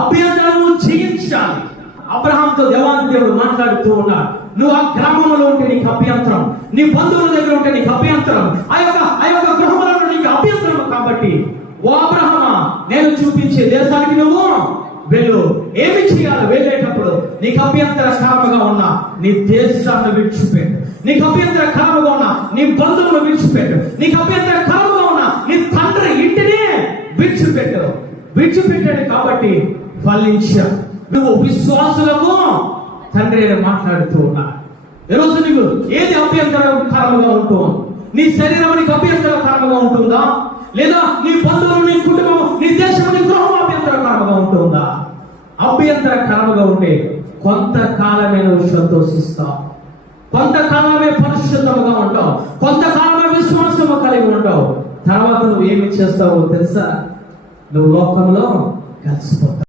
అభ్యంతరాలను జయించాలి. అబ్రహాంతో దేవాది దేవుడు మాట్లాడుతూ ఉన్నాడు. నువ్వు ఆ గ్రామంలో ఉంటే నీకు అభ్యంతరం, నీ బంధువుల దగ్గర ఉంటే నీకు అభ్యంతరం, ఆ యొక్క గృహంలో నీకు అభ్యంతరం. కాబట్టి ఓ అబ్రహమా, నేను చూపించే దేశానికి నువ్వు వెళ్ళు. ఏమి చేయాలి? వెళ్ళేటప్పుడు నీకు అభ్యంతరకరంగా ఉన్నా నీ దేశాన్ని విడిచిపెట్టు. నీకు అభ్యంతరకరంగా ఉన్నా నీ బంధువులను విడిచిపెట్టు. నీకు అభ్యంతరకరంగా ఉన్నా నీ తండ్రి ఇంటిని విడిచిపెట్టాడు. కాబట్టి ఫలించా. నువ్వు విశ్వాసులకు తండ్రి అని మాట్లాడుతూ ఉన్నా. ఈరోజు నువ్వు ఏది అభ్యంతరకరంగా ఉంటుందో? నీ శరీరం నీకు అభ్యంతరకరంగా ఉంటుందా? లేదా నీ బంధువులు, నీ కుటుంబం, నీ దేశం, నీ గృహం అభ్యంతరకరంగా ఉంటుందా? అభ్యంతరకరంగా ఉంటే కొంతకాలమే నువ్వు సంతోషిస్తావు, కొంతకాలమే పరిశుద్ధంగా ఉంటావు, కొంతకాలమే విశ్వాసము కలిగి ఉంటావు. తర్వాత నువ్వు ఏమి చేస్తావో తెలుసా? నువ్వు లోకంలో కలిసిపోతావు.